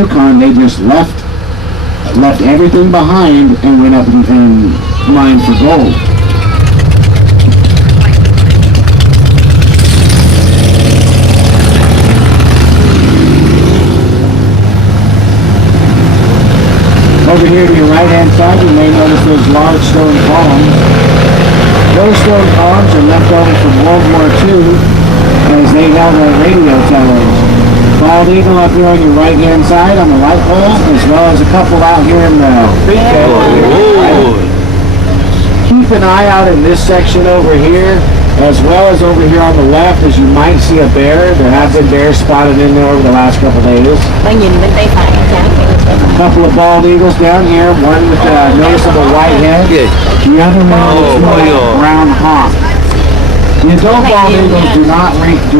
Yukon, they just left everything behind and went up and mined for gold. Over here to your right-hand side, you may notice those large stone columns. Those stone columns are left over from World War II as they held our radio towers. Bald Eagle up here on your right-hand side on the light pole, as well as a couple out here in the big bed. Keep an eye out in this section over here, as well as over here on the left, as you might see a bear. There have been bears spotted in there over the last couple days. A couple of bald eagles down here, one with a noticeable white head. The other one is a brown hawk. The adult bald eagles do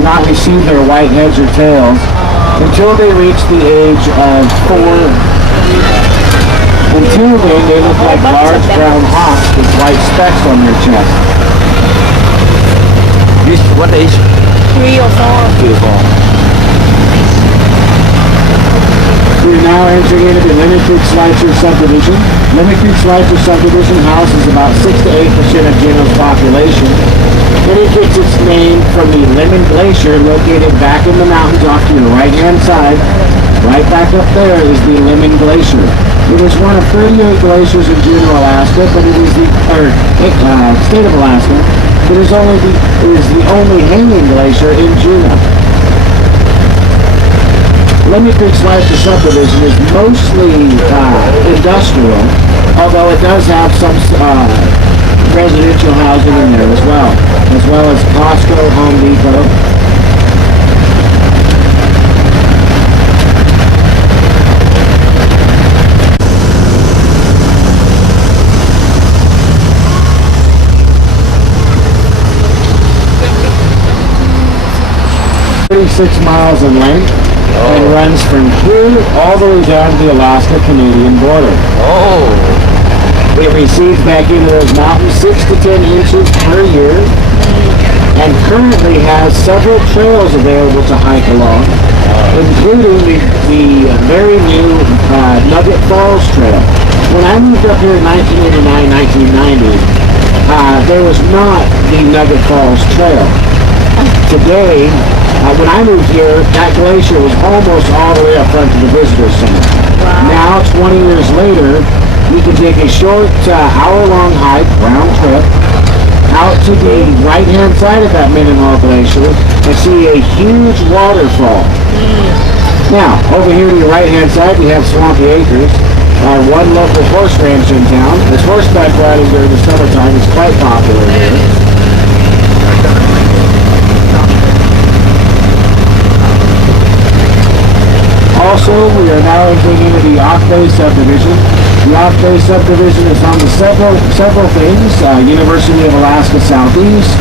not receive their white heads or tails until they reach the age of 4. Until then, they look like large brown hawks with white specks on their chest. What age? 3 or 4. 3 or 4. We're now entering into the Lemon Creek Schweitzer subdivision. Lemon Creek Schweitzer subdivision houses about 6 to 8% of Juneau's population. And it gets its name from the Lemon Glacier located back in the mountains off to your right-hand side. Right back up there is the Lemon Glacier. It is one of 38 glaciers in Juneau, Alaska, but it is the state of Alaska. It is the only hanging glacier in Juneau. Lemon Creek Schweitzer subdivision is mostly industrial, although it does have some residential housing in there as well as Costco, Home Depot. Miles in length and runs from here all the way down to the Alaska-Canadian border. It recedes back into those mountains 6 to 10 inches per year and currently has several trails available to hike along, including the very new Nugget Falls Trail. When I moved up here in 1989-1990, there was not the Nugget Falls Trail. Today, when I moved here, that glacier was almost all the way up front to the visitor center. Now, 20 years later, you can take a short hour-long hike, round trip, out to the right-hand side of that Mendenhall Glacier and see a huge waterfall. Now, over here to your right-hand side, we have Swampy Acres, our one local horse ranch in town. This horseback riding during the summertime is quite popular here. Also, we are now entering into the Auk Bay subdivision. The Auk Bay subdivision is home to several things. University of Alaska Southeast,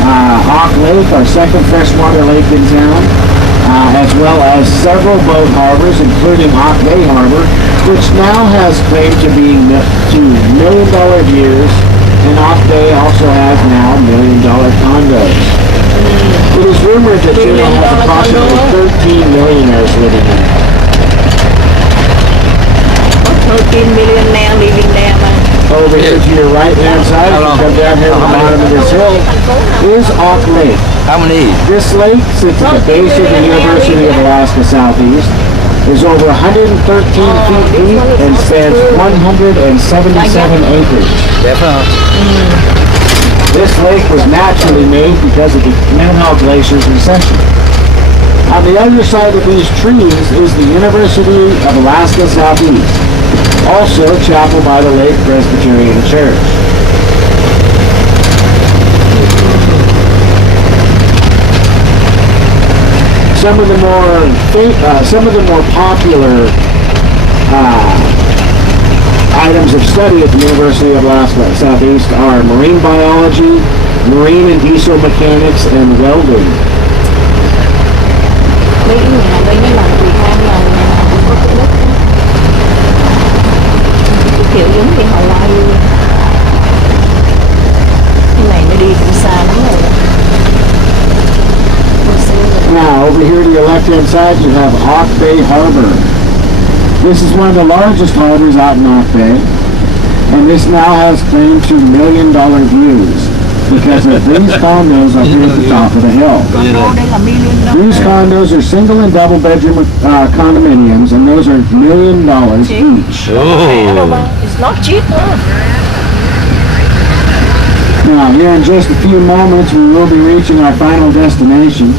Auk Lake, our second freshwater lake in town, as well as several boat harbors, including Auk Bay Harbor, which now has claim to being to $1 million years, and Auk Bay also has now $1 million condos. It is rumored that Juneau has approximately 13 millionaires living there. 13 millionaire living there. Over here to your right-hand side, you come down here at the bottom of this hill, is Auk Lake. How many? This lake sits at the base of the University of Alaska Southeast, is over 113 feet deep, and spans 177 acres. This lake was naturally made because of the Mendenhall Glacier's recession. On the other side of these trees is the University of Alaska Southeast, also Chapel by the Lake Presbyterian Church. Some of the more popular items of study at the University of Alaska Southeast are marine biology, marine and diesel mechanics, and welding. Kiểu giống như Hawaii. Cái này nó đi cũng xa lắm rồi. Now, over here to your left-hand side, you have Auk Bay Harbor. This is one of the largest harbors out in North Bay, and this now has claim to $1 million views because of these condos up here at the top of the hill. Đây là million đó. These condos are single and double bedroom condominiums, and those are $1 million each. It's not cheap, huh? Now, here in just a few moments, we will be reaching our final destination.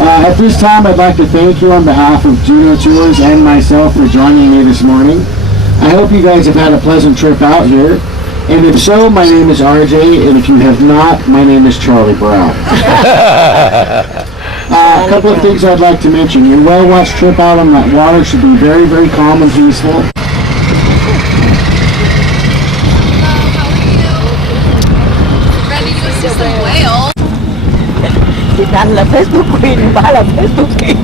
At this time, I'd like to thank you on behalf of Juno Tours and myself for joining me this morning. I hope you guys have had a pleasant trip out here. And if so, my name is RJ, and if you have not, my name is Charlie Brown. A couple of things I'd like to mention. Your well-watched trip out on that water should be very, very calm and peaceful. Chị Anh là Facebook Queen, bà là Facebook King.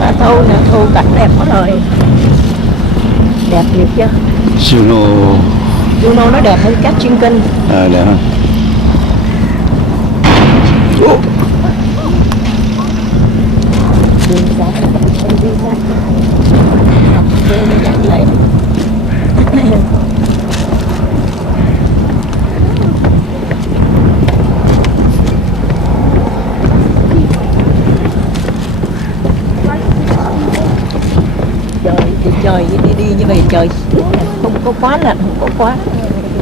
Bà Thu nè, Thu cảnh đẹp quá rồi. Đẹp thiệt chứ. Juno nó đẹp hơn các chuyên kinh. Đẹp hơn. Đi ra, đi ra. Học chơi nó dạy lại. Trời đi như vậy trời không có quá lạnh, không có quá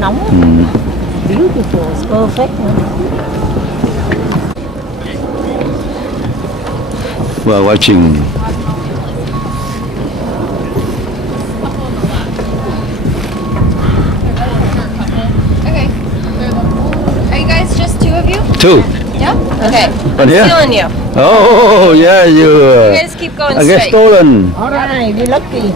nóng. Beautiful, it's perfect. We're watching Okay. Are you guys just two of you? two. Yeah? Okay. One here? Stealing you. Oh, yeah, You you guys keep going I get straight. stolen. Alright, be lucky.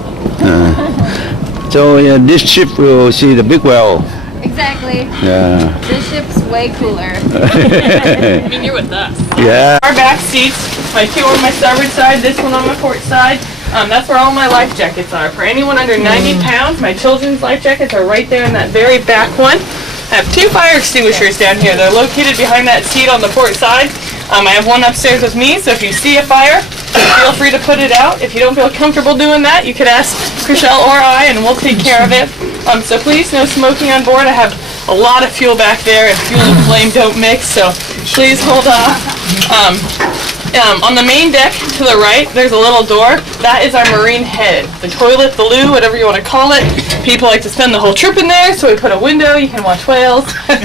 So this ship will see the big whale. Exactly. Yeah. This ship's way cooler. I mean, you're with us. Yeah. Our back seats, my two on my starboard side, this one on my port side. That's where all my life jackets are. For anyone under 90 pounds, my children's life jackets are right there in that very back one. I have two fire extinguishers down here. They're located behind that seat on the port side. I have one upstairs with me, so if you see a fire, feel free to put it out. If you don't feel comfortable doing that, you could ask Chriselle or I, and we'll take care of it. So please, no smoking on board. I have a lot of fuel back there, and fuel and flame don't mix, so please hold off. On the main deck to the right, there's a little door. That is our marine head. The toilet, the loo, whatever you want to call it. People like to spend the whole trip in there, so we put a window. You can watch whales. But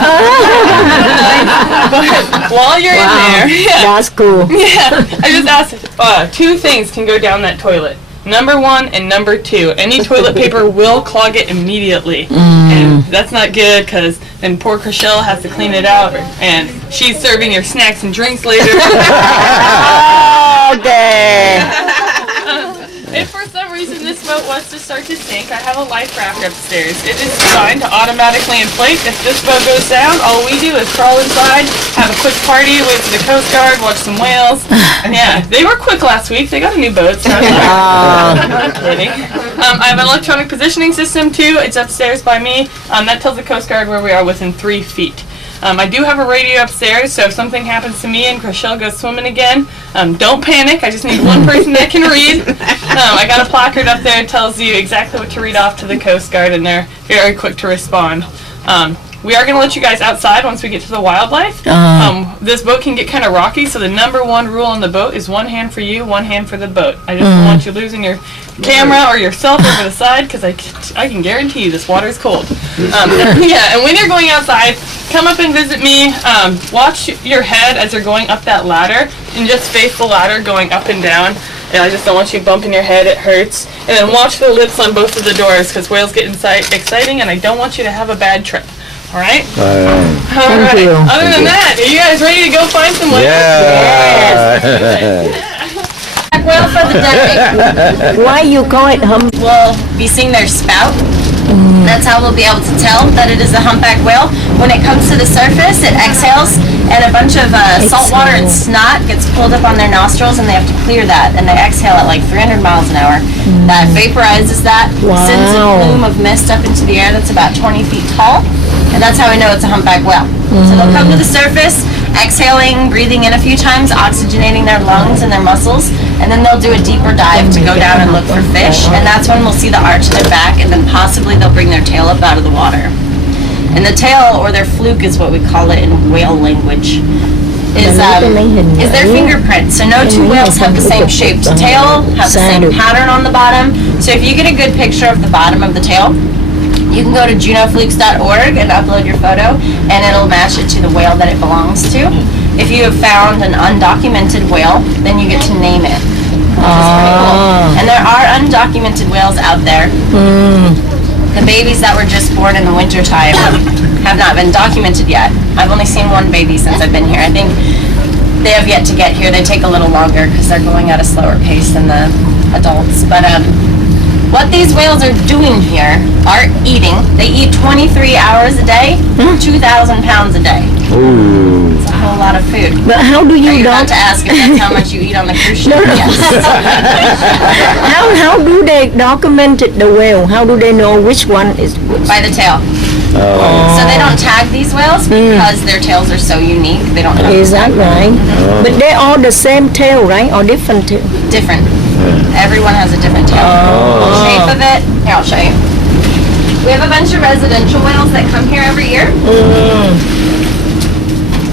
while you're in there, That's cool. yeah, I just asked, two things can go down that toilet. Number one and number two. Any toilet paper will clog it immediately. And that's not good because then poor Chriselle has to clean it out and she's serving your snacks and drinks later. Okay. If for some reason this boat wants to start to sink, I have a life raft upstairs. It is designed to automatically inflate. If this boat goes down, all we do is crawl inside, have a quick party, wait for the Coast Guard, watch some whales. Yeah, they were quick last week. They got a new boat. So I'm kidding. I have an electronic positioning system too. It's upstairs by me. That tells the Coast Guard where we are within 3 feet. I do have a radio upstairs, so if something happens to me and Chriselle goes swimming again, don't panic. I just need one person that can read. I got a placard up there that tells you exactly what to read off to the Coast Guard, and they're very quick to respond. We are going to let you guys outside once we get to the wildlife. This boat can get kind of rocky, so the number one rule on the boat is one hand for you, one hand for the boat. I just don't want you losing your camera or yourself over the side, because I can guarantee you this water is cold. Yeah, and when you're going outside, come up and visit me. Watch your head as you're going up that ladder, and just face the ladder going up and down. And I just don't want you bumping your head, it hurts. And then watch the lips on both of the doors, because whales get exciting, and I don't want you to have a bad trip. All right? Thank you. Other than that, are you guys ready to go find some whales? Yeah. Whale for the day. Why you call it We'll be seeing their spout. That's how we'll be able to tell that it is a humpback whale. When it comes to the surface, it exhales, and a bunch of salt water and snot gets pulled up on their nostrils, and they have to clear that, and they exhale at like 300 miles an hour. That vaporizes that, sends a plume of mist up into the air that's about 20 feet tall, and that's how we know it's a humpback whale. So they'll come to the surface, exhaling, breathing in a few times, oxygenating their lungs and their muscles, and then they'll do a deeper dive to go down and look for fish, and that's when we'll see the arch of their back, and then possibly they'll bring their tail up out of the water. And the tail, or their fluke is what we call it in whale language, is their fingerprint. So no two whales have the same shaped tail, have the same pattern on the bottom. So if you get a good picture of the bottom of the tail, you can go to junoflukes.org and upload your photo, and it'll match it to the whale that it belongs to. If you have found an undocumented whale, then you get to name it, which is pretty cool. And there are undocumented whales out there. The babies that were just born in the wintertime have not been documented yet. I've only seen one baby since I've been here. I think they have yet to get here. They take a little longer because they're going at a slower pace than the adults. But what these whales are doing here are eating. They eat 23 hours a day, 2,000 pounds a day. Ooh. It's a whole lot of food. But how do Are you you about doc- to ask if that's how much you eat on the cruise ship? Yes. how do they document it, the whale? How do they know which one is which? By the tail. So they don't tag these whales because their tails are so unique. They don't have Is that right? But they all the same tail, right? Or different tail? different. Everyone has a different tail. The shape of it. Here, I'll show you. We have a bunch of residential whales that come here every year.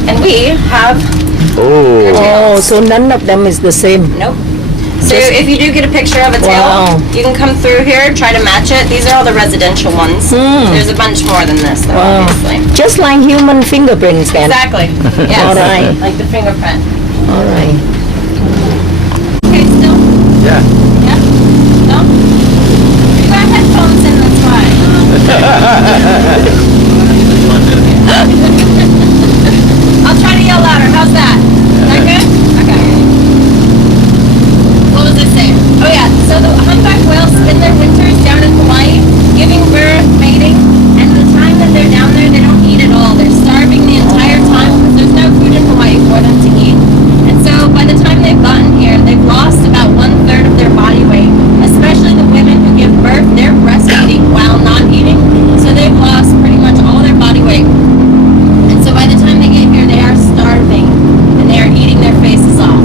And we have Oh. Oh, so none of them is the same. nope. So if you do get a picture of a tail, Wow. you can come through here, try to match it. These are all the residential ones. There's a bunch more than this, though, Wow. obviously. Just like human fingerprints then. Exactly. Yes. All right. Like the fingerprint. All right. Okay, still? Yeah. Yeah? No? You got headphones in, that's why. I'll try to yell louder. How's that? Is that good? Okay. What was I saying? Oh yeah, so the humpback whales spend their winters down in Hawaii, giving birth, mating, and the time that they're down there, they don't eat at all. They're starving the entire time because there's no food in Hawaii for them to eat. And so by the time they've gotten here, they've lost about 1/3 of their body weight, especially the women who give birth. They're breastfeeding while not eating, so they've lost pretty much all their body weight. And so by the time they get here, they are starving, and they are eating their faces off.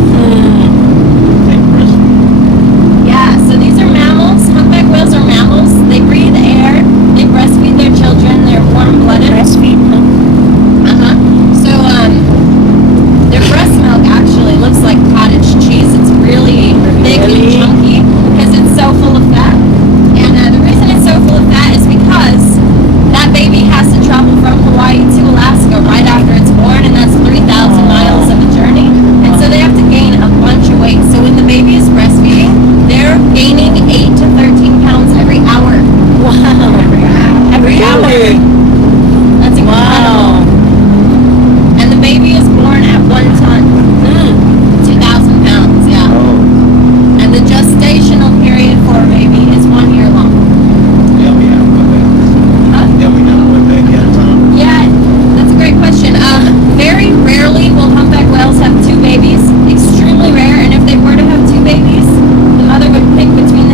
Yeah, so these are mammals. Humpback whales are mammals. They breathe air. They breastfeed their children. They're warm-blooded. Breastfeed, Uh-huh. So, their breast milk actually looks like cottage cheese. It's really thick and chunky because it's so full of fat. And the reason it's so full of fat is because that baby has to travel from Hawaii to Alaska right after it's born, and that's 3,000 miles of a journey. And so they have to gain a bunch of weight. So when the baby is breastfeeding, they're gaining 8 to 13 pounds every hour. Wow. Every hour. That's incredible. And the baby is born at 1 ton. 2,000 pounds, yeah. And the gestational period for a baby is 1 year long. Yeah, that's a great question. Very rarely will humpback whales have 2 babies. Extremely rare. And if they were to have 2 babies, the mother would pick between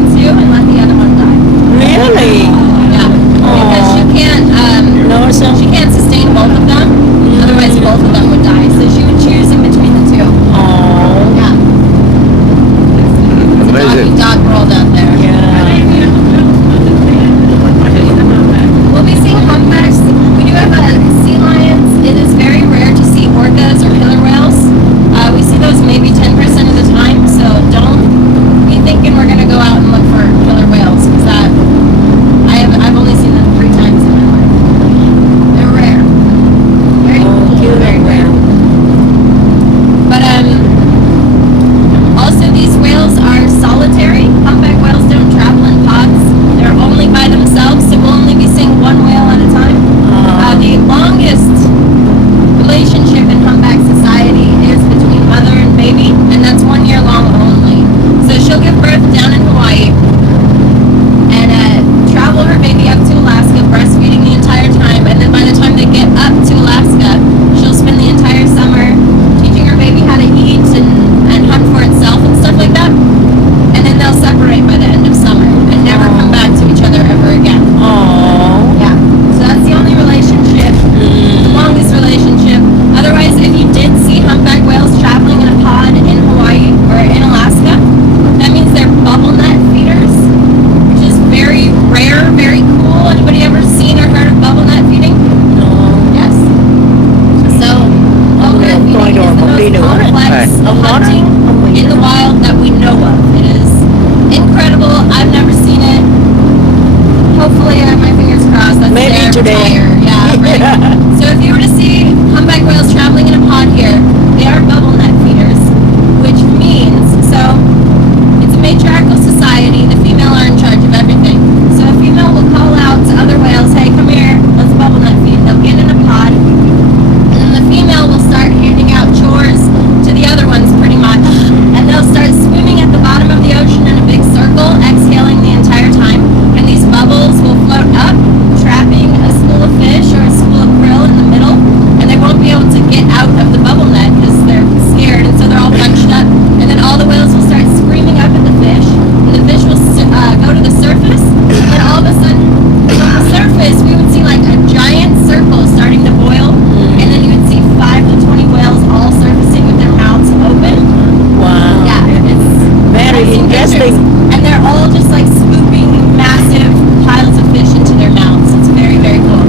creatures, and they're all just like swooping massive piles of fish into their mouths. It's very, very cool.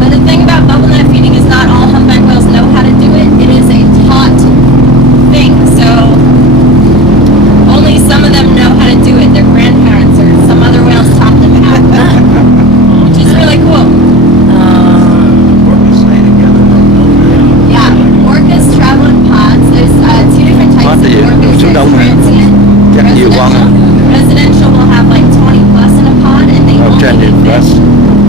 But the thing about bubble net feeding is not all humpback whales know how to do it. It is a taught thing, so only some of them know how to do it. Their grandparents or some other whales taught them how, which is really cool. Yeah, orcas travel in pods. There's two different types of orcas. There's transient, residential will have like 20 plus in a pod, and they only eat fish.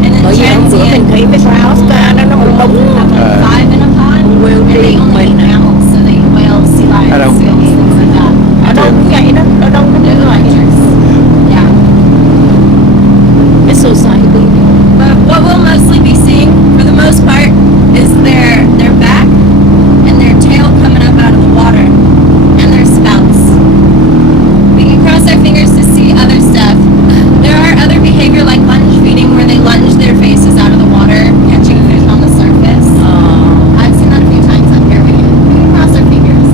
And then Bởi vì hôm bữa mình transient thấy cái pháo Oscar đó nó cũng đúng have like 5 in a pod, and they only eat mammals, so they eat whales, sea lions, seals, things like that. ở đâu cũng vậy đó, ở đâu cũng They're the hunters. Yeah. cái society. But what we'll mostly be seeing, for the most part, is their back and their tail coming up out of the water, and their spouts. We can cross our fingers to see other stuff. There are other behavior like lunge feeding, where they lunge their faces out of the water, catching fish on the surface. I've seen that a few times up here. We can cross our fingers.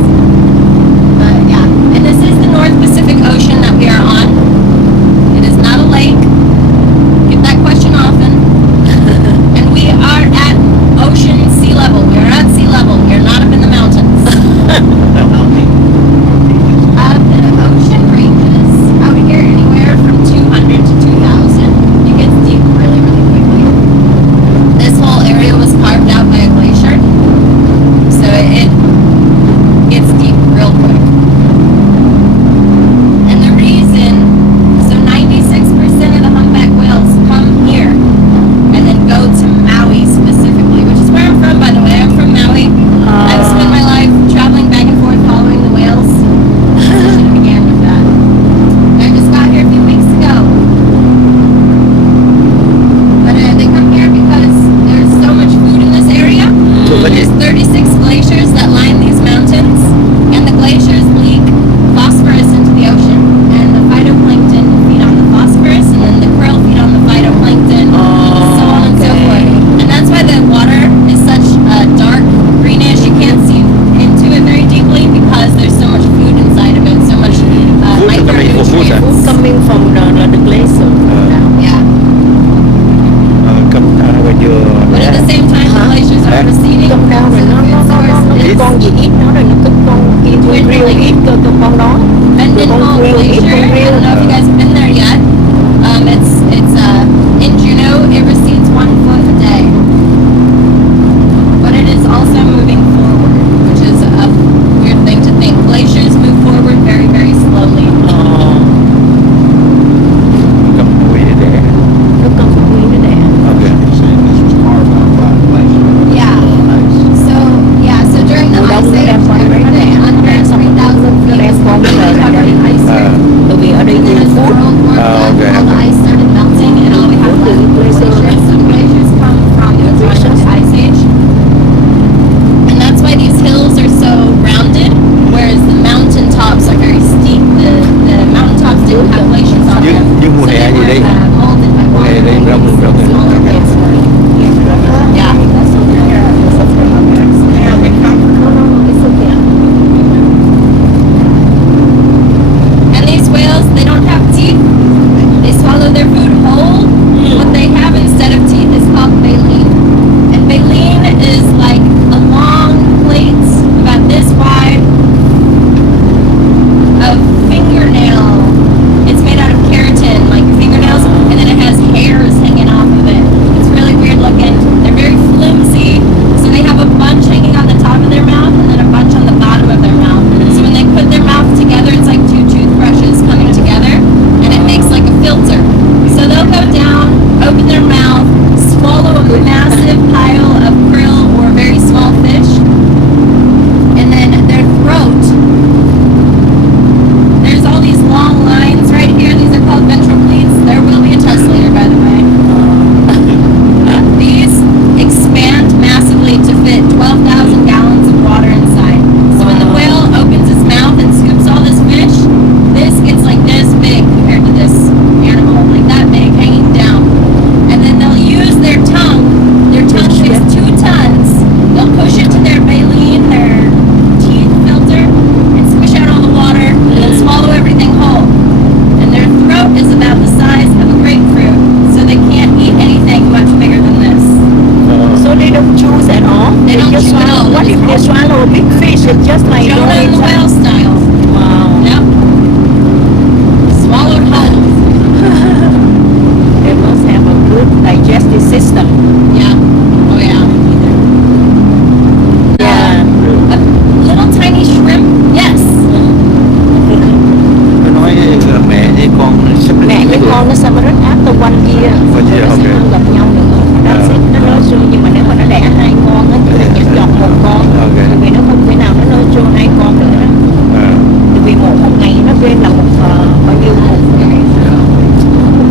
trên là bao nhiêu một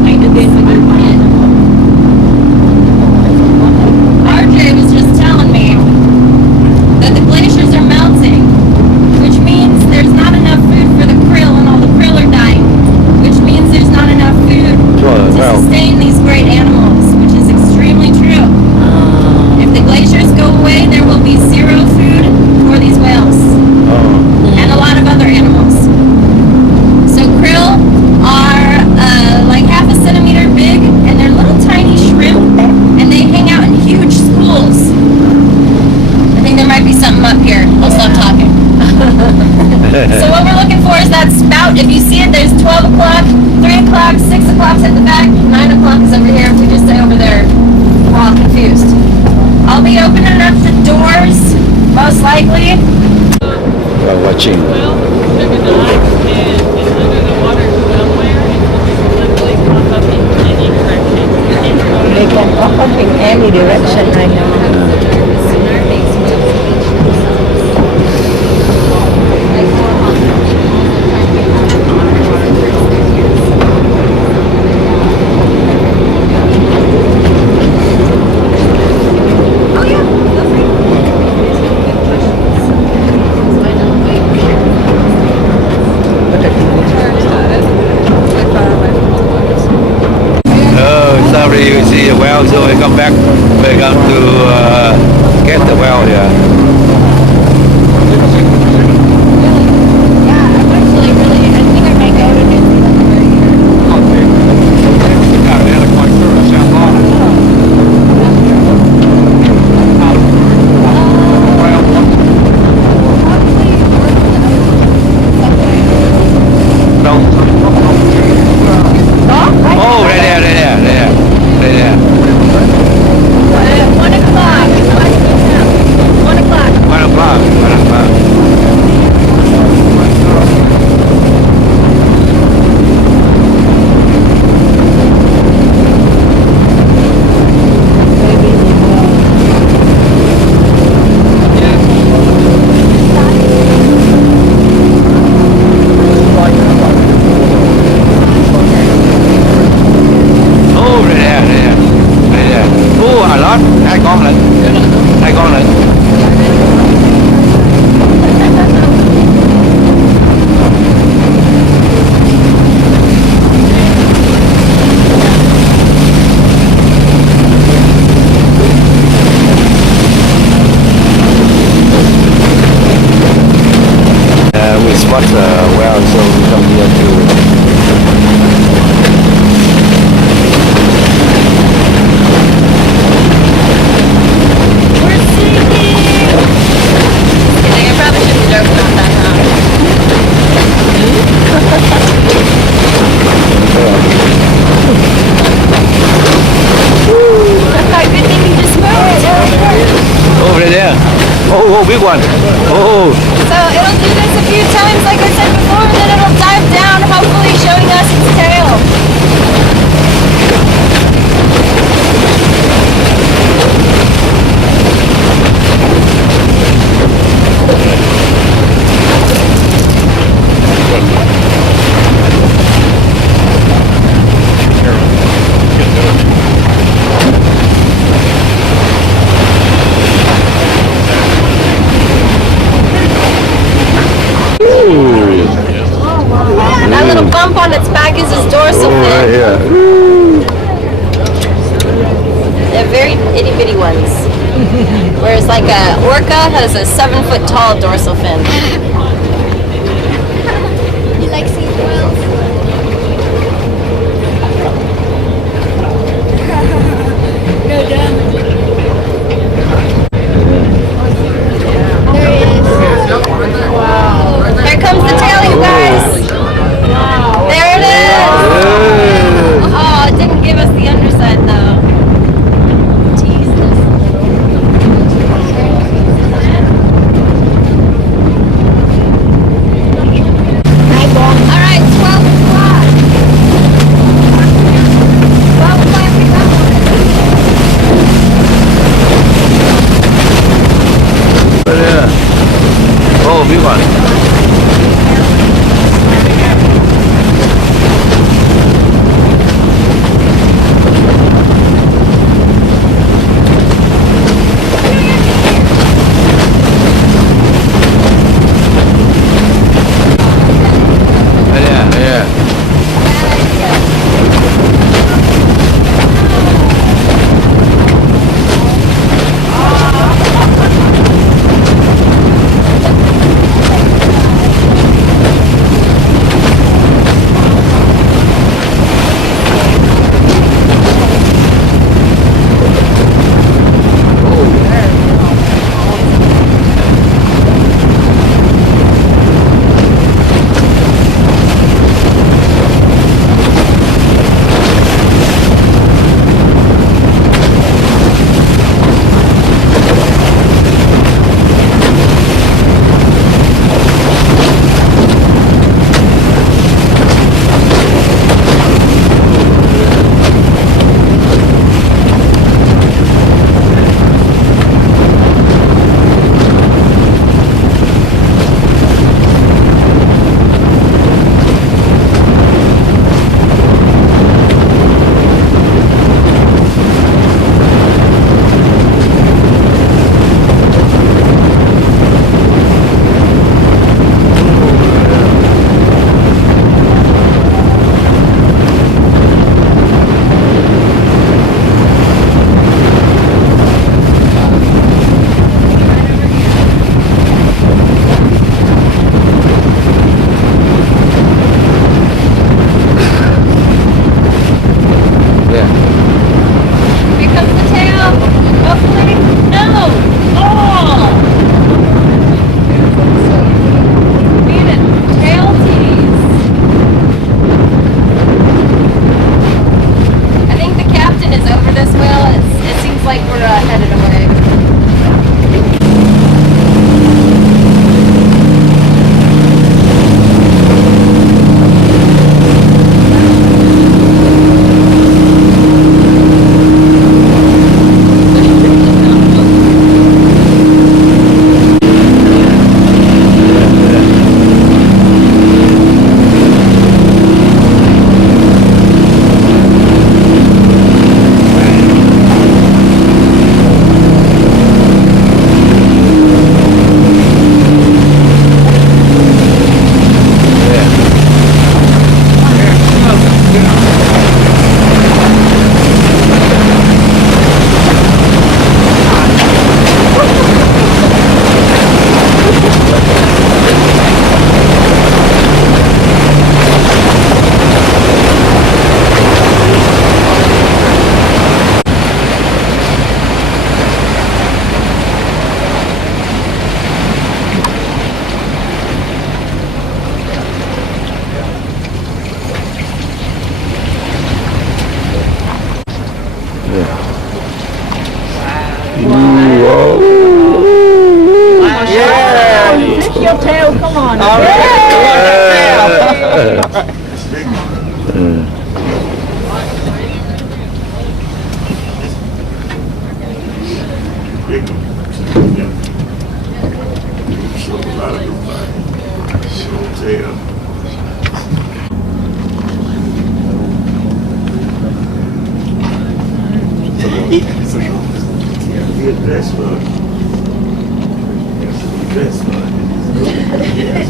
ngày đưa bên bao nhiêu RJ was just telling me that the glaciers are melting, which means there's not enough food for the krill and all the krill are dying, which means there's not enough food to sustain these great animals, which is extremely true. If the glaciers go away, there will be zero food for these whales and a lot of other animals. So krill are like half a centimeter big, and they're little tiny shrimp, and they hang out in huge schools. I think there might be something up here. I'll stop talking. So what we're looking for is that spout. If you see it, there's 12 o'clock, 3 o'clock, 6 o'clock's at the back, 9 o'clock is over here. If we just stay over there, we're all confused. I'll be opening up the doors, most likely. We're watching. Well, took a dive and it's under the water somewhere and literally pop up in any direction. they can pop up in any direction right now. Oh, sorry, you see a well, so we come back. We come to get the well here. Yeah, I'm actually really, I think I might go to New Zealand for a year. Oh, right there, right there, right there, right there. 1 o'clock. 1 o'clock. 1 o'clock, 1 o'clock. Oh, right there, right there, right there. Oh, a lot. Hai con lận. Hai con lận. We spot well, so we come here to. We're singing! I probably shouldn't joke about that, huh? Good thing you just moved. Oh, right there. Oh, big one. Oh, So it'll do this a few times, like I said before, and then it'll dive down, hopefully showing us its tail. That little bump on its back is its dorsal oh, right fin. here. They're very itty bitty ones. Whereas like a orca has a 7-foot tall dorsal fin. You like sea whales? No damage. There he is. Wow. Here comes the tail, you guys. There it is. Oh, it didn't give us the underside though. Teased us. Dress for it. Dress for it. Yes,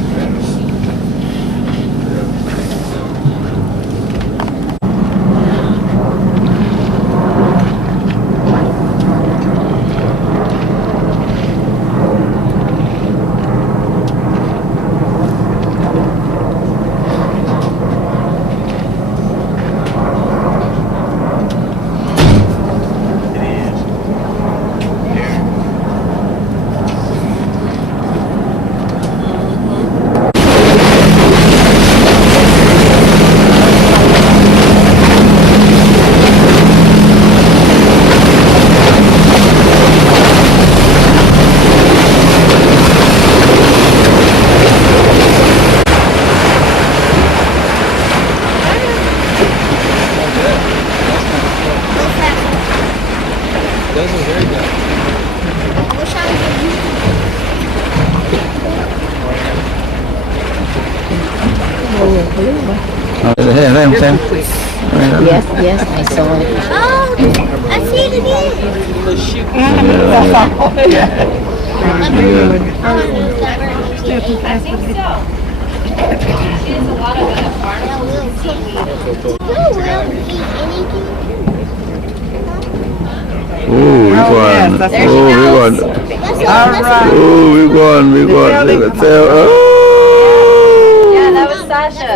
Đây không xem. Yes, yes, I saw it. Oh, I see it again. Oh, big one. Oh, big one. Oh, big one. Big one. Look at that. Oh. Yeah, that was Sasha.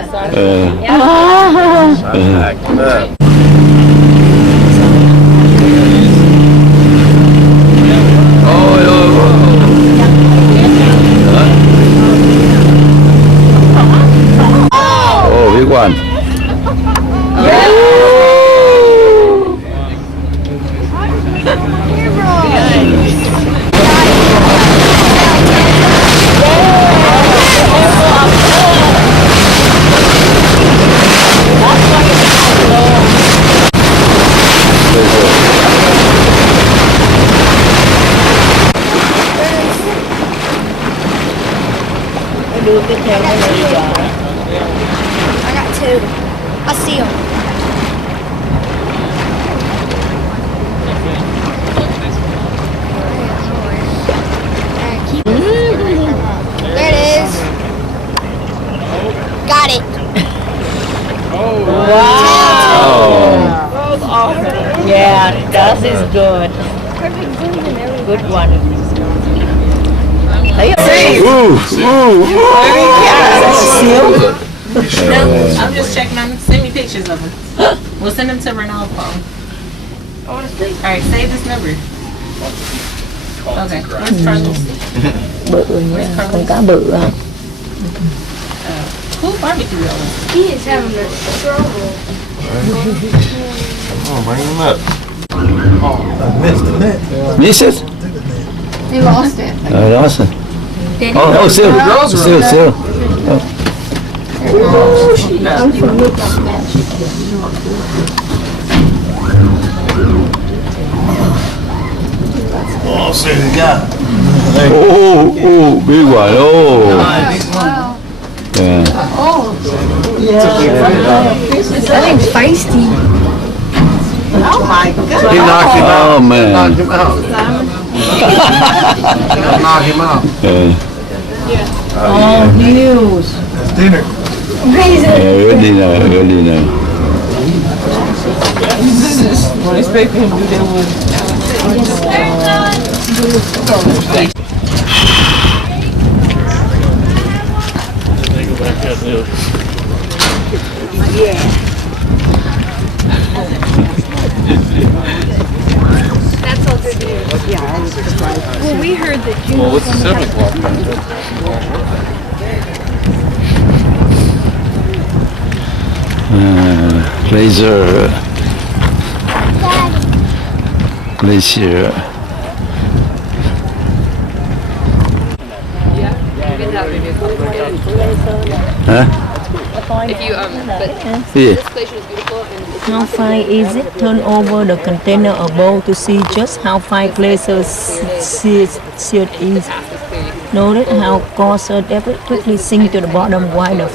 Oh, big one. Đưa tiếp theo nó đi giờ. I got two. I see them. There it is. Got it. Wow. Yeah, that is good. Good one. Thấy không? I'm just checking them. Send me pictures of them. We'll send them to Ronald's phone. Alright, save this number. Okay, where's Carlos? Bự nha, con cá bự à. Who barbecue that was? He is having a struggle. Oh, bring him up. I missed the net. Miss it? They lost it. I lost it. Oh, still. Oh. Oh, see the guy. Oh, big one. Oh. Wow. Yeah. That thing's feisty. Oh my God. He knocked him out. Oh, man. Knock him out. Knock him out. Yeah. Oh, news. That's dinner. Yeah, really know. When I expect him to do that with That's all good news. Well, we heard that you. Well, what's the 7 o'clock? Glacier. Huh? if you but Yeah. this glacier is beautiful and How far is it? Turn over the container above to see just how far glacier sheet is. Notice how coarser debris quickly sink to the bottom while the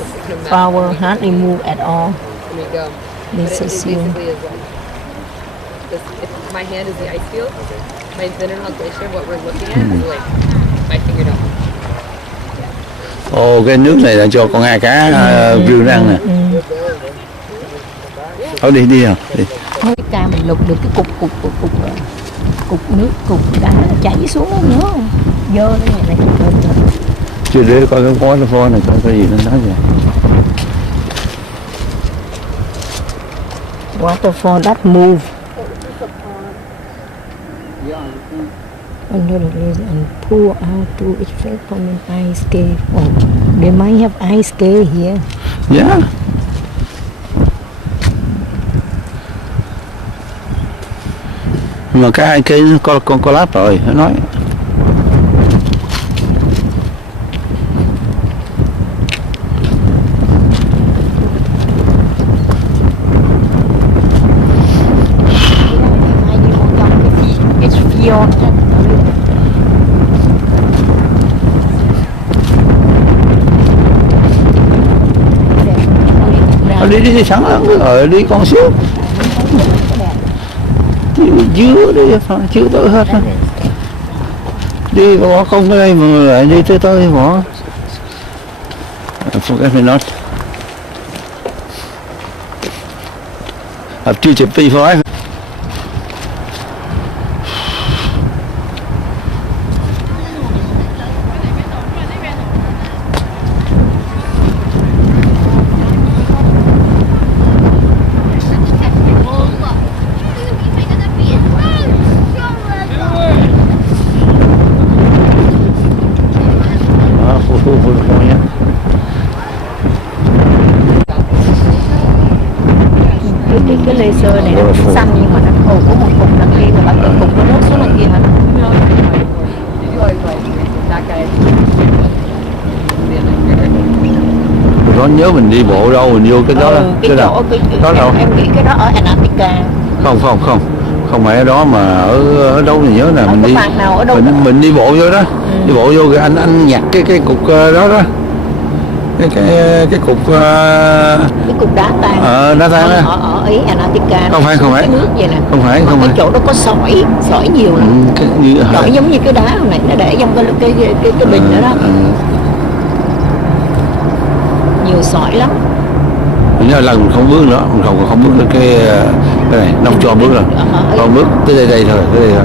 flour hardly move at all. there you go. Glacier It seal. basically is like this, if my hand is the ice field my Zenonal Glacier, what we're looking at is like my finger dog. Ồ, cái nước này là cho con cá rêu nó ăn nè. Thôi đi nào. Đi. Cái ca mình lục được cái cục nước, cục đá nó chảy xuống đó nữa. Dơ cái này Chưa để coi cái waterfall này coi cái gì nó nói vậy. Waterfall that move under the lake and pour out to extract from an ice cave. Oh, they might have ice cave here. Yeah. Mà cái cây nó có láp rồi, nó nói. Đi sẵn rồi đi con xíu dứa đi chưa tới hết đi bỏ không tới đây mà lại đi tới bỏ forget me not I've teach it before. Cái laser này nó xanh nhưng mà nó khô của một cục đằng kia và cái cục nó rớt xuống đằng kia hả? Có nhớ mình đi bộ đâu mình vô cái đó cái nào? Đó đâu? Em nghĩ cái đó ở Antarctica. Không phải ở đó mà ở đâu thì nhớ nè mình đi bộ vô đó, đi bộ vô rồi anh nhặt cái cục đó cái cục đá tan đá tan đó ở Ý Antarctica. Không phải cái nước vậy nè. không phải cái chỗ đó có sỏi nhiều lắm. Sỏi giống như cái đá hồi nãy nó để trong cái bình đó đó. Nhiều sỏi lắm. Mình nhớ lần mình không bước nữa, mình không bước được cái này, nó không cho bước rồi. Không bước tới đây thôi, tới đây thôi.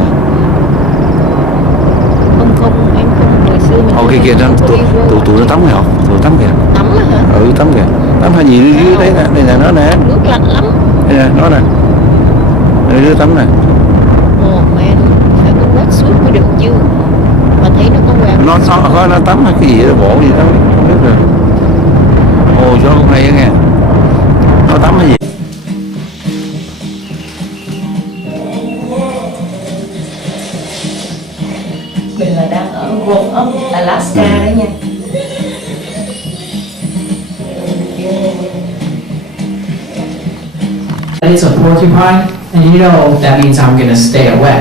Không, em không hồi xưa mình. Ok kìa, tụi nó tắm kìa, tụi tắm kìa. Tắm hả? Ừ, tắm kìa. Tắm hay gì dưới đấy nè, đây nè nó nè. Nước lạnh lắm. Đây nè, nó nè. Đây đứa tắm nè. Ồ, man, phải có wet suit mới được chứ. Mà thấy nó có quen. Nó tắm hay cái gì đó, bộ gì đó, không biết rồi. Ồ, cho con hay á nghe. Nó tắm cái gì? Mình là đang ở Roanoke, Alaska đó nha. It's a porcupine, and you know that means I'm gonna stay away.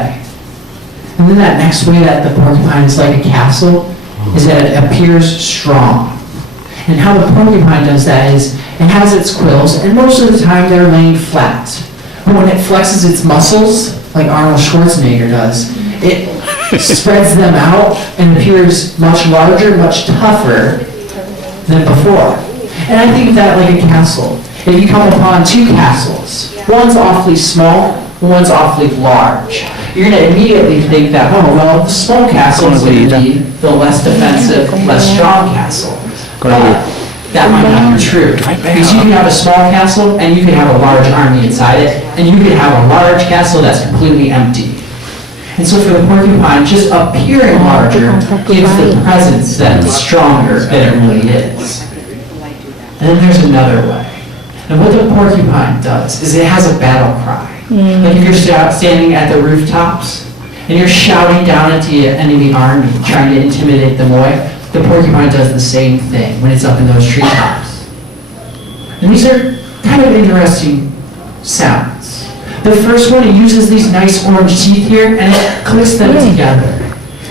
And then that next way that the porcupine is like a castle is that it appears strong. And how the porcupine does that is it has its quills, and most of the time they're laying flat. But when it flexes its muscles, like Arnold Schwarzenegger does, it spreads them out and appears much larger, much tougher than before. And I think of that like a castle. If you come upon two castles, one's awfully small, one's awfully large, you're going to immediately think that, oh, well, the small castle is going to be the less defensive, less strong castle. That might not be true. Because you can have a small castle and you can have a large army inside it, and you can have a large castle that's completely empty. And so for the porcupine, just appearing larger gives the presence that it's stronger than it really is. And then there's another way. And what the porcupine does is it has a battle cry. Like if you're standing at the rooftops and you're shouting down at the enemy army, trying to intimidate them away, the porcupine does the same thing when it's up in those treetops. And these are kind of interesting sounds. The first one, it uses these nice orange teeth here and it clicks them together.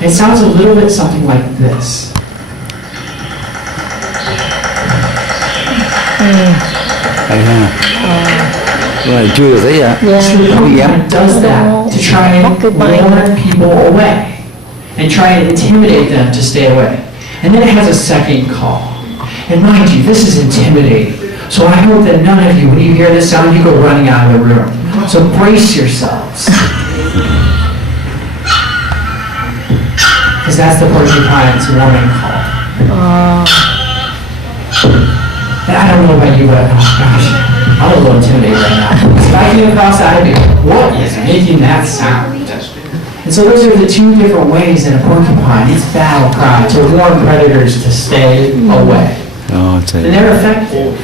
It sounds a little bit something like this. Cái này chưa được thấy à? Yeah. So the porcupine does that to try and Porcupine. warn people away and try and intimidate them to stay away. And then it has a second call. And mind you, this is intimidating. So I hope that none of you, when you hear this sound, you go running out of the room. So brace yourselves. Because that's the porcupine's warning call. And I don't know about you, but oh gosh, I'm a little intimidated right now. If I came across that, I'd be, what is making that sound? And so those are the two different ways that a porcupine, its battle cry to warn predators to stay away. Rồi, thì And they're effective.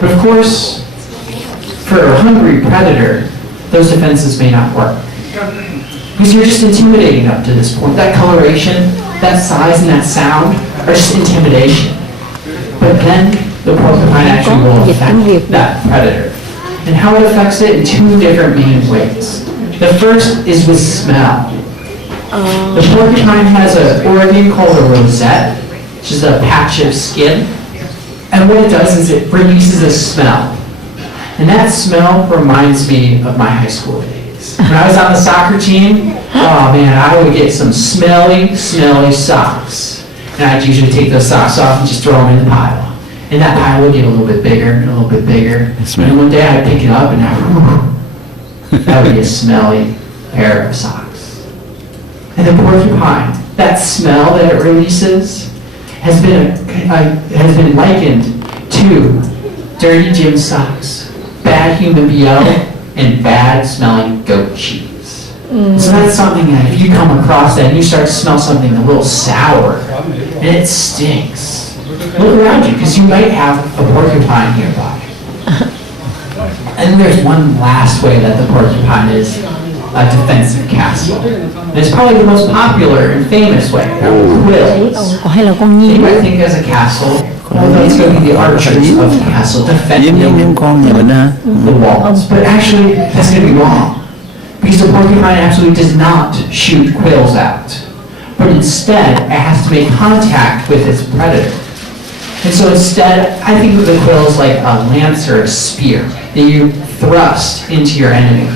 But of course, for a hungry predator, those defenses may not work. Because you're just intimidating up to this point. That coloration, that size, and that sound are just intimidation. But then the porcupine actually will affect that predator. And how it affects it in two different main ways. The first is with smell. The porcupine has an organ called a rosette, which is a patch of skin. And what it does is it releases a smell. And that smell reminds me of my high school days. When I was on the soccer team, oh man, I would get some smelly, smelly socks. And I'd usually take those socks off and just throw them in the pile. And that pile would get a little bit bigger and a little bit bigger. And one day I'd pick it up and that would be a smelly pair of socks. And the porcupine, that smell that it releases, has been likened to dirty gym socks, bad human BO, and bad smelling goat cheese. So that's something that if you come across that and you start to smell something a little sour and it stinks, look around you because you might have a porcupine nearby. And there's one last way that the porcupine is a defensive castle. And it's probably the most popular and famous way. Quills. Hay là con You nhím. might think as a castle, well, it's going to be the archers of the castle defending Giống con nhà mình ha. the walls. But actually, that's going to be wrong. Because the porcupine absolutely does not shoot quills out. But instead, it has to make contact with its predator. And so instead, I think of the quills like a lance or a spear that you thrust into your enemy.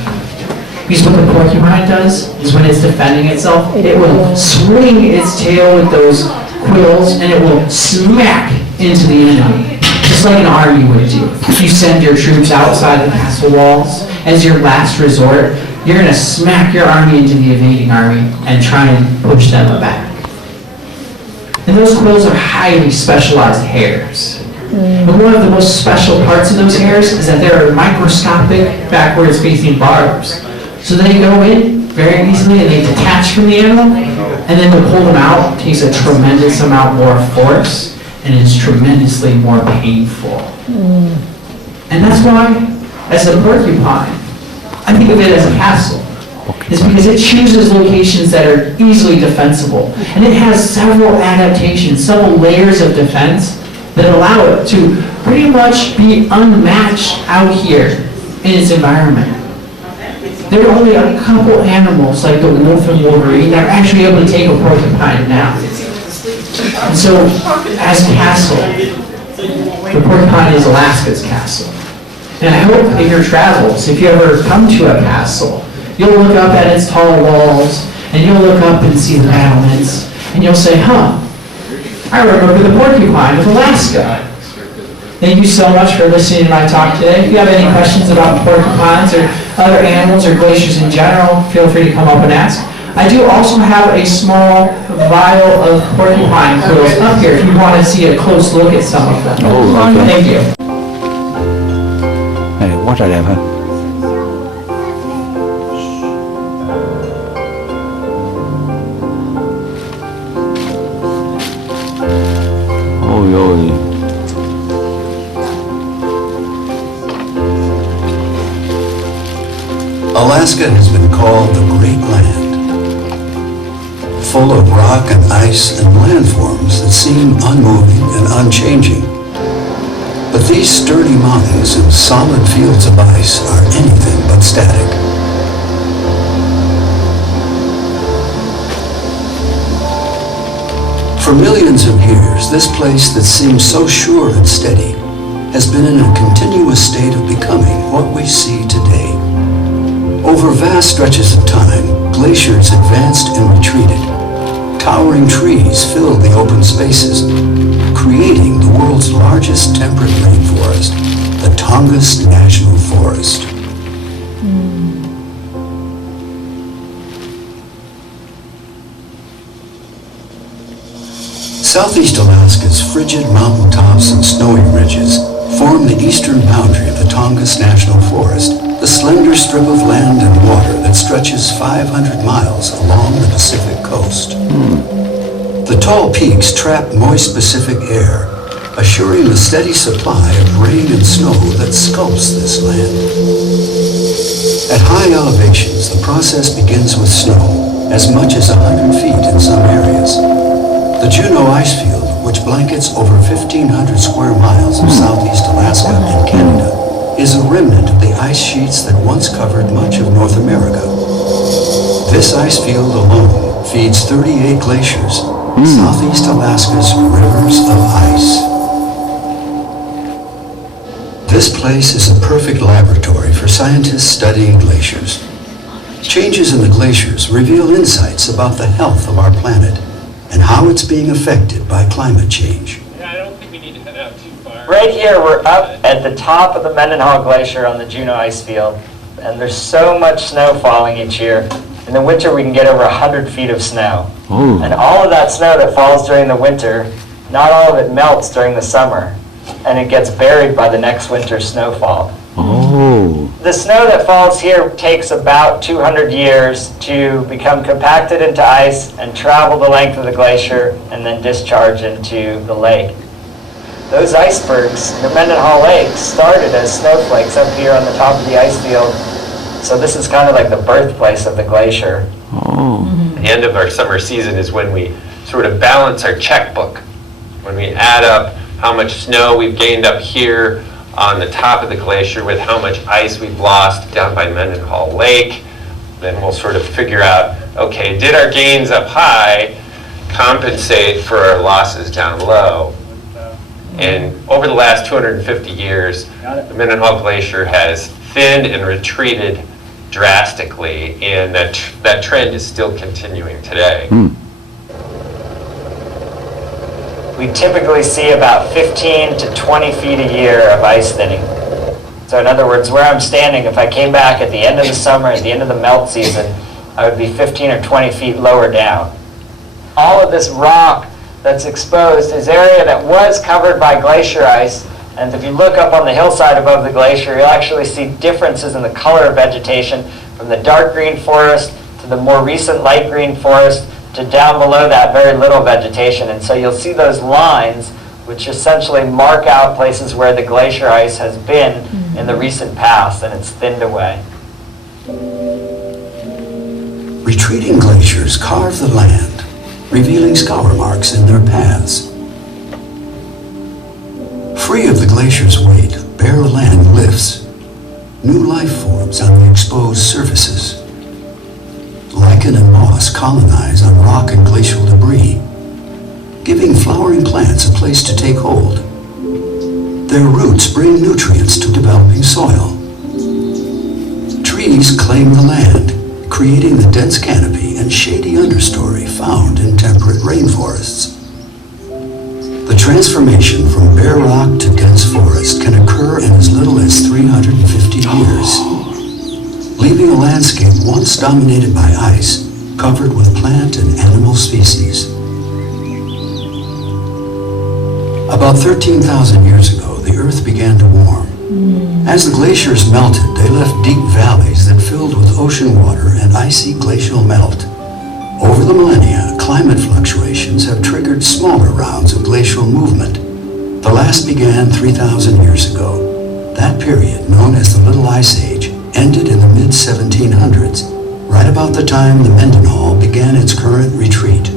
Because what the porcupine does is when it's defending itself, it will swing its tail with those quills and it will smack into the enemy. Just like an army would do. You send your troops outside the castle walls as your last resort, you're going to smack your army into the invading army and try and push them back. And those quills are highly specialized hairs. And one of the most special parts of those hairs is that they're microscopic backwards facing barbs. So they go in very easily and they detach from the animal, and then to pull them out takes a tremendous amount more force and is tremendously more painful. And that's why, as a porcupine, I think of it as a castle. It's because it chooses locations that are easily defensible. And it has several adaptations, several layers of defense that allow it to pretty much be unmatched out here in its environment. There are only a couple animals like the wolf and wolverine that are actually able to take a porcupine down. And so, as a castle, the porcupine is Alaska's castle. And I hope in your travels, if you ever come to a castle, you'll look up at its tall walls, and you'll look up and see the battlements, and you'll say, huh, I remember the porcupine of Alaska. Thank you so much for listening to my talk today. If you have any questions about porcupines or other animals or glaciers in general, feel free to come up and ask. I do also have a small vial of porcupine quills up here if you want to see a close look at some of them. Oh, okay. Thank you. Này, quá trời đẹp ha. Ôi ôi. Alaska has been called the Great Land, full of rock and ice and landforms that seem unmoving and unchanging. But these sturdy mountains and solid fields of ice are anything but static. For millions of years, this place that seems so sure and steady has been in a continuous state of becoming what we see today. Over vast stretches of time, glaciers advanced and retreated. Towering trees filled the open spaces, creating the world's largest temperate rainforest, the Tongass National Forest. Southeast Alaska's frigid mountaintops and snowy ridges form the eastern boundary of the Tongass National Forest, the slender strip of land and water that stretches 500 miles along the Pacific coast. The tall peaks trap moist Pacific air, assuring the steady supply of rain and snow that sculpts this land. At high elevations, the process begins with snow, as much as 100 feet in some areas. The Juneau Icefield, which blankets over 1,500 square miles of southeast Alaska and Canada, is a remnant of the ice sheets that once covered much of North America. This icefield alone feeds 38 glaciers, southeast Alaska's rivers of ice. This place is a perfect laboratory for scientists studying glaciers. Changes in the glaciers reveal insights about the health of our planet and how it's being affected by climate change. Right here, we're up at the top of the Mendenhall Glacier on the Juneau Icefield, and there's so much snow falling each year. In the winter, we can get over 100 feet of snow. Ooh. And all of that snow that falls during the winter, not all of it melts during the summer, and it gets buried by the next winter's snowfall. Oh. The snow that falls here takes about 200 years to become compacted into ice and travel the length of the glacier and then discharge into the lake. Those icebergs, the Mendenhall Lake, started as snowflakes up here on the top of the ice field. So this is kind of like the birthplace of the glacier. Oh. The end of our summer season is when we sort of balance our checkbook. When we add up how much snow we've gained up here on the top of the glacier with how much ice we've lost down by Mendenhall Lake, then we'll sort of figure out, okay, did our gains up high compensate for our losses down low? And over the last 250 years, the Mendenhall Glacier has thinned and retreated drastically, and that trend is still continuing today. We typically see about 15 to 20 feet a year of ice thinning. So in other words, where I'm standing, if I came back at the end of the summer, at the end of the melt season, I would be 15 or 20 feet lower down. All of this rock that's exposed is area that was covered by glacier ice, and if you look up on the hillside above the glacier, you'll actually see differences in the color of vegetation from the dark green forest to the more recent light green forest to down below that very little vegetation. And so you'll see those lines which essentially mark out places where the glacier ice has been in the recent past, and it's thinned away. Retreating glaciers carve the land, revealing scour marks in their paths. Free of the glacier's weight, bare land lifts. New life forms on the exposed surfaces. Lichen and moss colonize on rock and glacial debris, giving flowering plants a place to take hold. Their roots bring nutrients to developing soil. Trees claim the land, creating the dense canopy and shady understory found in temperate rainforests. The transformation from bare rock to dense forest can occur in as little as 350 years, leaving a landscape once dominated by ice, covered with plant and animal species. About 13,000 years ago, the Earth began to warm. As the glaciers melted, they left deep valleys that filled with ocean water and icy glacial melt. Over the millennia, climate fluctuations have triggered smaller rounds of glacial movement. The last began 3,000 years ago. That period, known as the Little Ice Age, ended in the mid-1700s, right about the time the Mendenhall began its current retreat.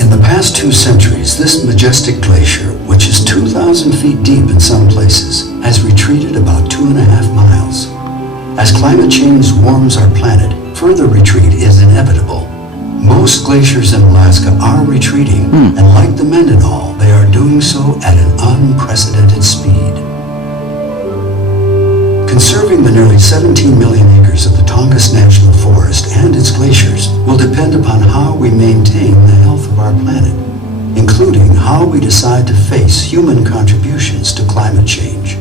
In the past 2 centuries, this majestic glacier, which is 2,000 feet deep in some places, has retreated about 2.5 miles. As climate change warms our planet, further retreat is inevitable. Most glaciers in Alaska are retreating, and like the Mendenhall, they are doing so at an unprecedented speed. Conserving the nearly 17 million acres of the Tongass National Forest and its glaciers will depend upon how we maintain the health of our planet, including how we decide to face human contributions to climate change.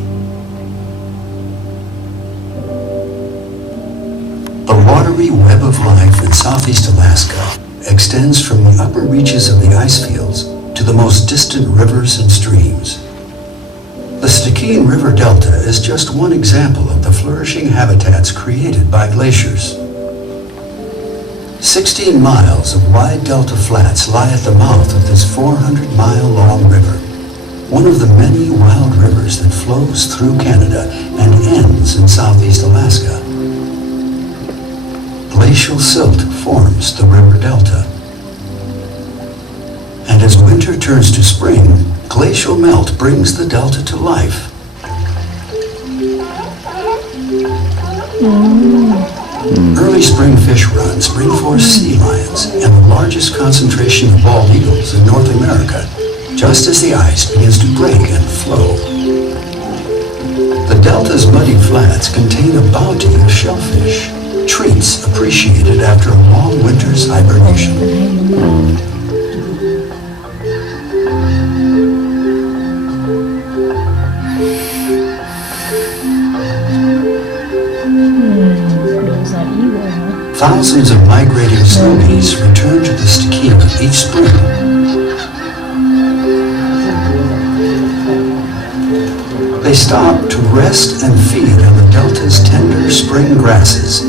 The watery web of life in southeast Alaska extends from the upper reaches of the ice fields to the most distant rivers and streams. The Stikine River Delta is just one example of the flourishing habitats created by glaciers. 16 miles of wide delta flats lie at the mouth of this 400-mile-long river, one of the many wild rivers that flows through Canada and ends in southeast Alaska. Glacial silt forms the river delta. And as winter turns to spring, glacial melt brings the delta to life. Early spring fish runs bring forth sea lions and the largest concentration of bald eagles in North America, just as the ice begins to break and flow. The delta's muddy flats contain a bounty of shellfish, treats appreciated after a long winter's hibernation. Thousands of migrating snow geese return to the Stikine each spring. They stop to rest and feed on the delta's tender spring grasses.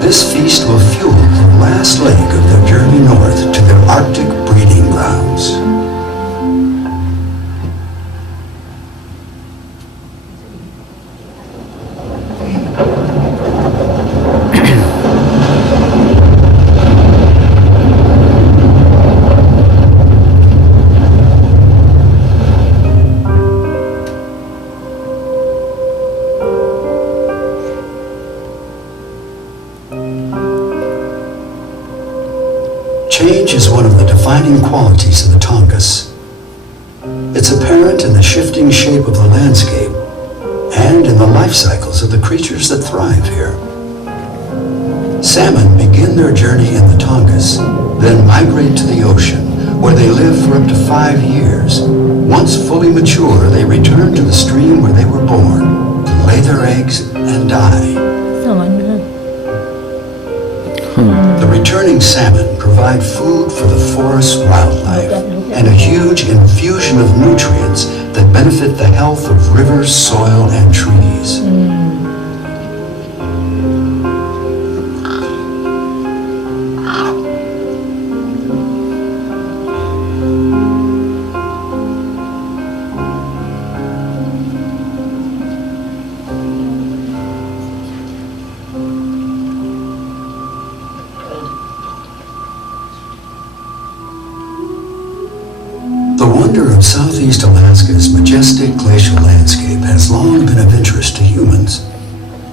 This feast will fuel the last leg of their journey north to their Arctic breeding grounds. Change is one of the defining qualities of the Tongass. It's apparent in the shifting shape of the landscape and in the life cycles of the creatures that thrive here. Salmon begin their journey in the Tongass, then migrate to the ocean, where they live for up to 5 years. Once fully mature, they return to the stream where they were born, to lay their eggs and die. The returning salmon provide food for the forest wildlife and a huge infusion of nutrients that benefit the health of rivers, soil, and trees. The wonder of southeast Alaska's majestic glacial landscape has long been of interest to humans.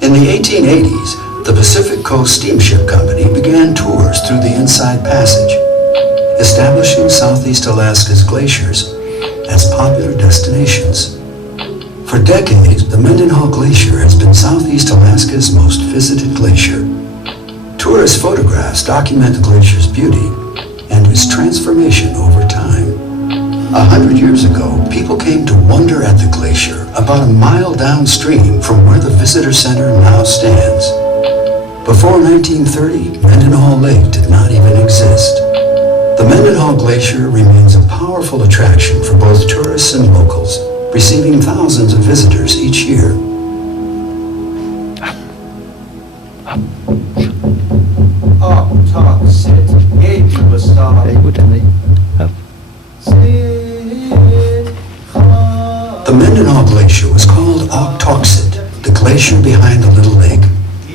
In the 1880s, the Pacific Coast Steamship Company began tours through the Inside Passage, establishing southeast Alaska's glaciers as popular destinations. For decades, the Mendenhall Glacier has been southeast Alaska's most visited glacier. Tourist photographs document the glacier's beauty and its transformation over time. 100 years ago, people came to wonder at the glacier about a mile downstream from where the visitor center now stands. Before 1930, Mendenhall Lake did not even exist. The Mendenhall Glacier remains a powerful attraction for both tourists and locals, receiving thousands of visitors each year. The Mendenhall Glacier was called Ogtoxit, the glacier behind the little lake,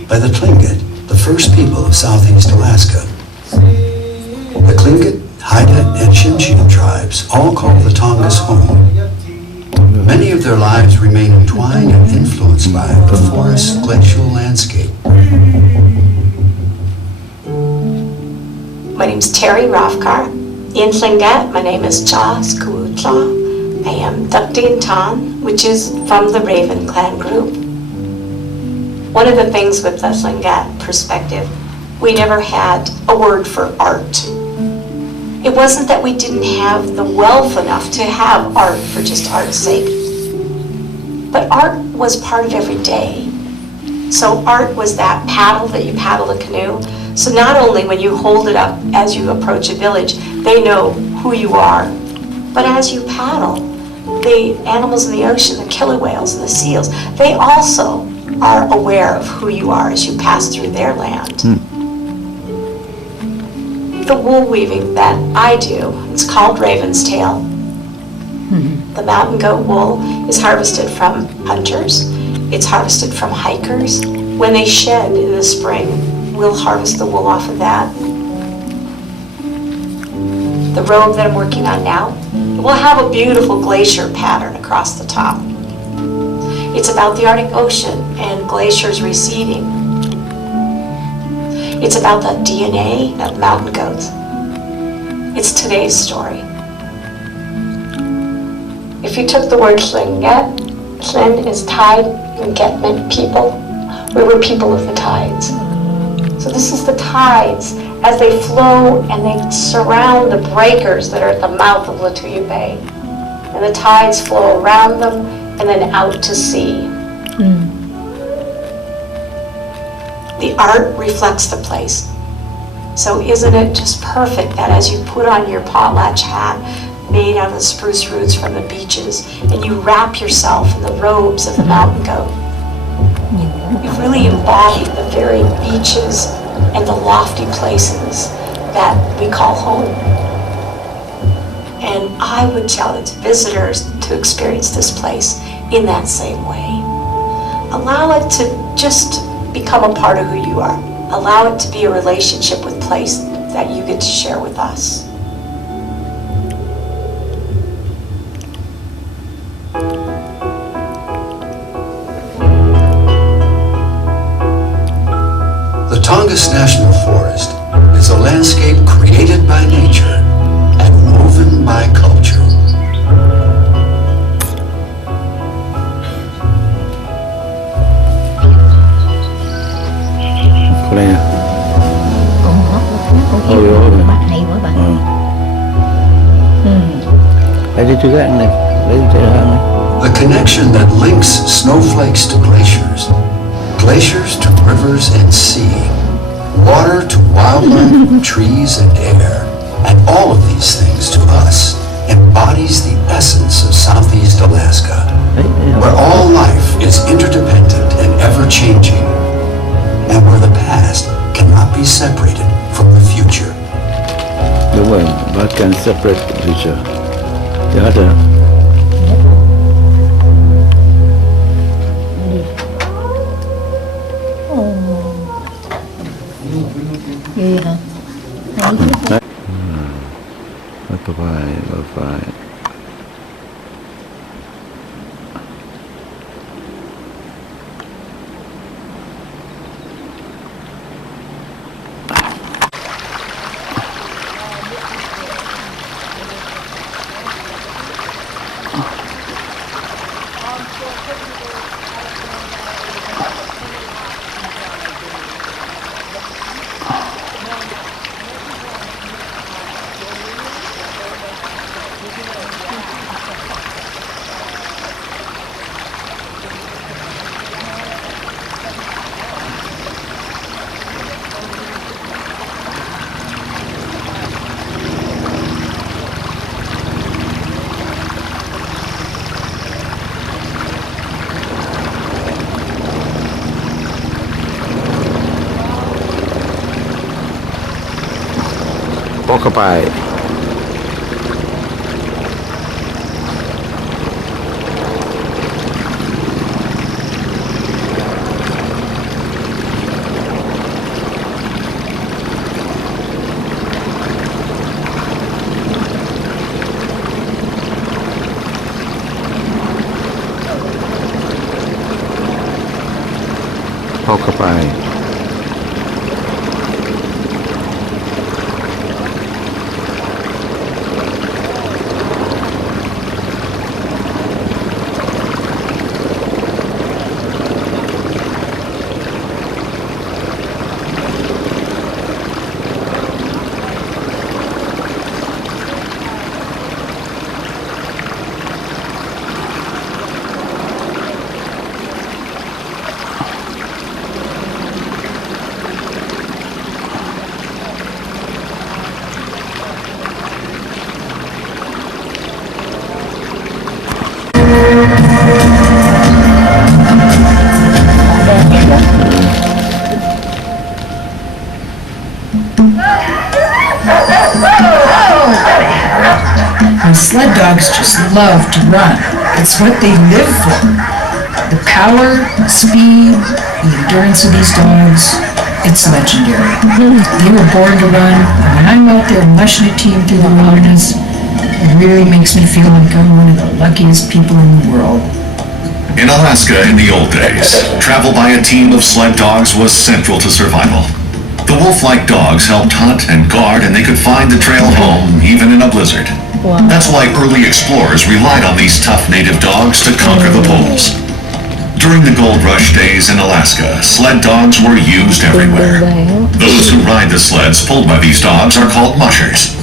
by the Tlingit, the first people of southeast Alaska. The Tlingit, Haida, and Tsimshian tribes all call the Tongass home. Many of their lives remain entwined and influenced by the forest's glacial landscape. My name is Terry Rothkar. In Tlingit, my name is Cha Skuutla. I am Dukdeen Tan, which is from the Raven Clan group. One of the things with the Tlingit perspective, we never had a word for art. It wasn't that we didn't have the wealth enough to have art for just art's sake, but art was part of every day. So art was that paddle that you paddle a canoe. So not only when you hold it up as you approach a village, they know who you are, but as you paddle, the animals in the ocean, the killer whales and the seals, they also are aware of who you are as you pass through their land. The wool weaving that I do, it's called Raven's Tail. The mountain goat wool is harvested from hunters. It's harvested from hikers. When they shed in the spring, we'll harvest the wool off of that. The robe that I'm working on now, it will have a beautiful glacier pattern across the top. It's about the Arctic Ocean and glaciers receding. It's about the DNA of mountain goats. It's today's story. If you took the word Tlingit, Tlin is tide, and Get meant people. We were people of the tides. So this is the tides as they flow and they surround the breakers that are at the mouth of Lituya Bay. And the tides flow around them and then out to sea. The art reflects the place. So isn't it just perfect that as you put on your potlatch hat made out of the spruce roots from the beaches and you wrap yourself in the robes of the mountain goat, you've really embodied the very beaches and the lofty places that we call home. And I would challenge visitors to experience this place in that same way. Allow it to just become a part of who you are. Allow it to be a relationship with place that you get to share with us. The Tongass National Forest is a landscape created by nature and woven by culture. Đây nè. Bác hay quá bạn. Lấy đi trước ăn này. Lấy đi trước ăn này. The connection that links snowflakes to glaciers, glaciers to rivers and sea, water to wildlife, trees and air, and all of these things to us embodies the essence of Southeast Alaska, where all life is interdependent and ever-changing, and where the past cannot be separated from the future. Đúng rồi, but can separate the future. The other. Ghê hả? Hay. Bye-bye. Walk by. Walk by. dogs just love to run. It's what they live for. The power, the speed, the endurance of these dogs, it's legendary. They were born to run. When I'm out there mushing a team through the wilderness, it really makes me feel like I'm one of the luckiest people in the world. In Alaska in the old days, travel by a team of sled dogs was central to survival. The wolf-like dogs helped hunt and guard, and they could find the trail home even in a blizzard. Wow. That's why early explorers relied on these tough native dogs to conquer the poles. During the gold rush days in Alaska, sled dogs were used everywhere. Those who ride the sleds pulled by these dogs are called mushers.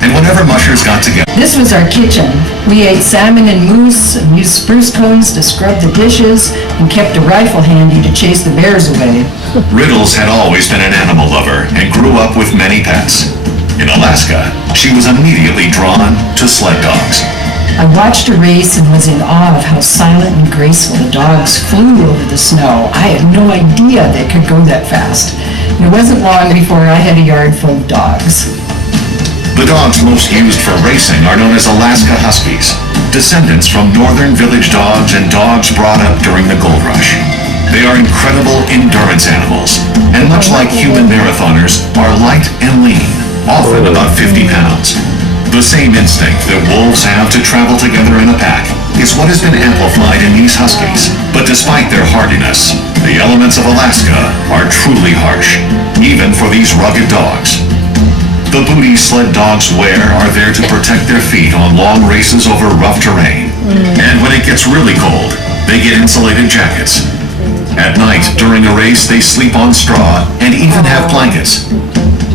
And whenever mushers got together... This was our kitchen. We ate salmon and moose and used spruce cones to scrub the dishes and kept a rifle handy to chase the bears away. Riddles had always been an animal lover and grew up with many pets. In Alaska, she was immediately drawn to sled dogs. I watched a race and was in awe of how silent and graceful the dogs flew over the snow. I had no idea they could go that fast. And it wasn't long before I had a yard full of dogs. The dogs most used for racing are known as Alaska Huskies, descendants from northern village dogs and dogs brought up during the gold rush. They are incredible endurance animals, and much like human marathoners, are light and lean, often about 50 pounds. The same instinct that wolves have to travel together in a pack is what has been amplified in these huskies. But despite their hardiness, the elements of Alaska are truly harsh, even for these rugged dogs. The booties sled dogs wear are there to protect their feet on long races over rough terrain. And when it gets really cold, they get insulated jackets. At night, during a race, they sleep on straw and even have blankets.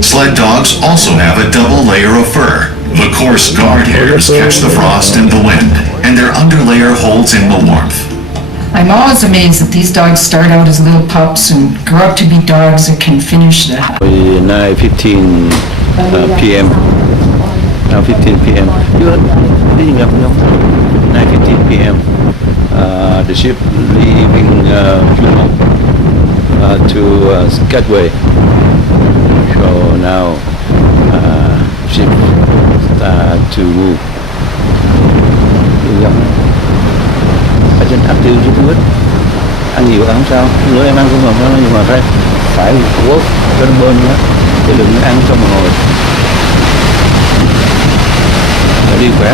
Sled dogs also have a double layer of fur. The coarse guard hairs catch the frost and the wind, and their underlayer holds in the warmth. I'm always amazed that these dogs start out as little pups and grow up to be dogs that can finish the... 9:15 p.m. Now 15 p.m. You're leaving up, no? 9:15 p.m. The ship leaving Juneau to Skagway. So now ship start to move. Ở trên tháp tiêu rất ít. Ăn nhiều ăn sao? Bữa em ăn cũng ngon lắm nhưng mà phải quất cho nó bơn nữa. Chứ đừng ăn xong mà ngồi. Phải đi khỏe.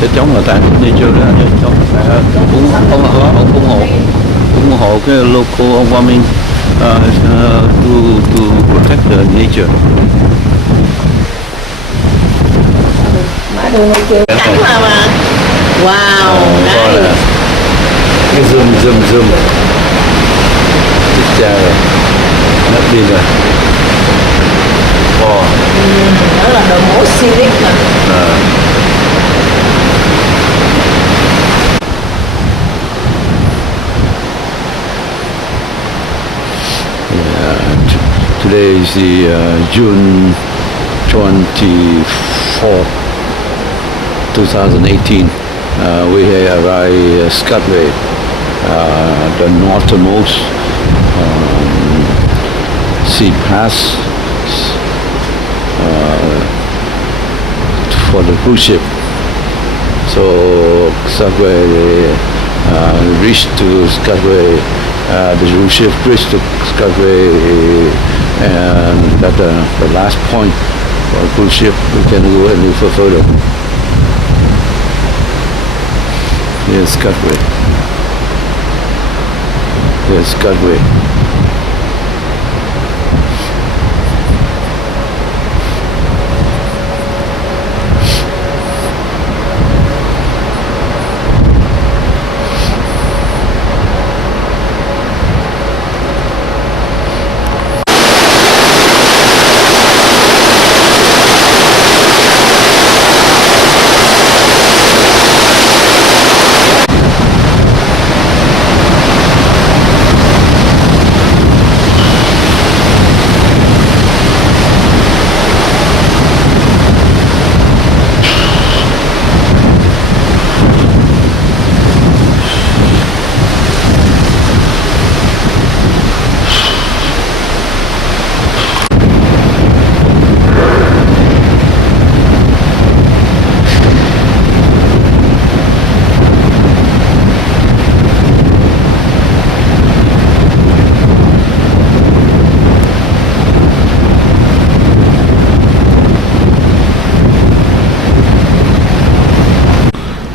Sẽ chống người ta đi chưa đó, chống ông ủng hộ cái local warming to protect the nature. Cảnh mà. Wow, coi là cái zoom chết cha rồi, mất đi rồi. Đó là đội mũ Civic mà. Today is the June 24th, 2018. We have arrived at Skagway, the northernmost sea pass for the cruise ship. So Skagway reached to Skagway. The cruise ship reached to Skagway, and at the last point for the cruise ship, we can go and look for photo. Here's Skagway. Here's Skagway.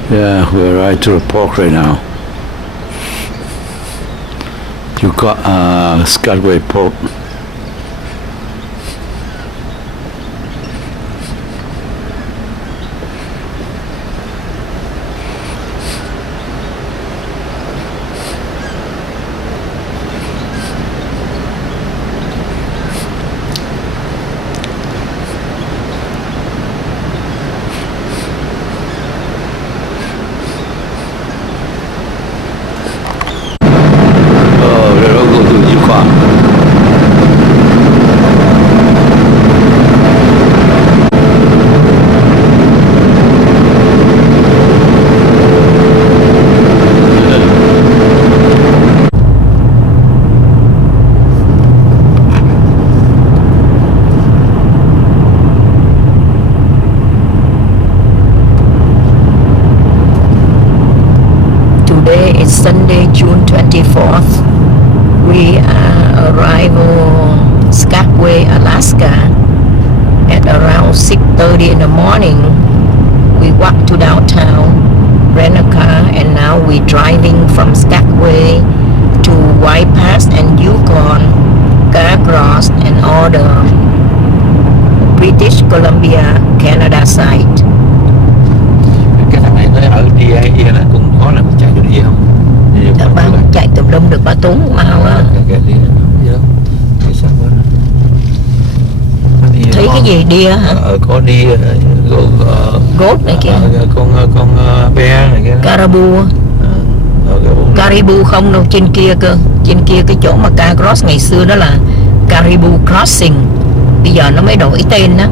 Yeah, we're right to the park right now. You got Skagway Park. Sunday, June 24th. We arrival Skagway, Alaska at around 6:30 in the morning. We walk to downtown, rent a car, and now we're driving from Skagway to White Pass and Yukon, Carcross, and all the British Columbia, Canada side. Cái thằng này nó ở DIA là cũng có là chạy được đi không? Các bạn chạy tùm lum được ba tốn mau á. Thấy cái gì đia hả? Có đia, gốt này kia. Con be này kia. Caribou. Caribou không đâu, trên kia cơ. Trên kia cái chỗ mà Carcross ngày xưa đó là Caribou Crossing. Bây giờ nó mới đổi tên đó.